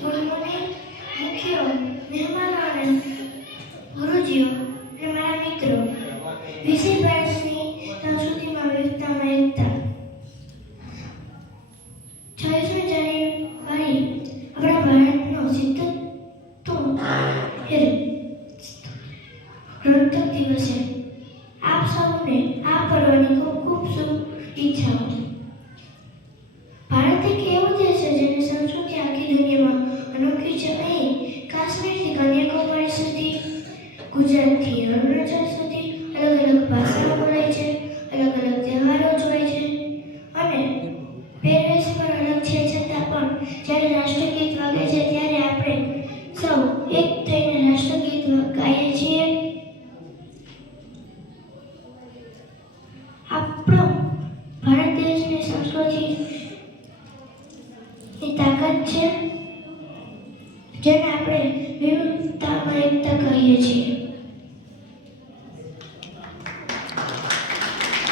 Good morning મુખ્ય મહેમાનો અને ગુરુજીઓ અને મારા મિત્રો. વિષય ભારતની સંસ્કૃતિમાં વિવિધતામાં એકતા. 26મી જાન્યુઆરી આપણા ભારતનો ગણતંત્ર દિવસ છે. આપ સૌને આ પર્વની ખૂબ ખૂબ શુભેચ્છાઓ. ભારત એક એવો દેશ છે જેની સંસ્કૃતિ આખી દુનિયામાં અનોખી છે. અહીં કાશ્મીરથી કન્યાકુમારી સુધી, ગુજરાતથી અરુણાચલ સુધી અલગ અલગ ભાષાઓ બોલાય છે, અલગ અલગ તહેવારો ઉજવાય છે અને પહેરવેશ પણ અલગ છે. છતાં પણ જ્યારે રાષ્ટ્રગીત વાગે છે ત્યારે આપણે સૌ એક થઈને રાષ્ટ્રગીત ગાઈએ છીએ. આપણો ભારત દેશની સંસ્કૃતિની તાકાત છે જેને આપણે વિવિધતામાં એકતા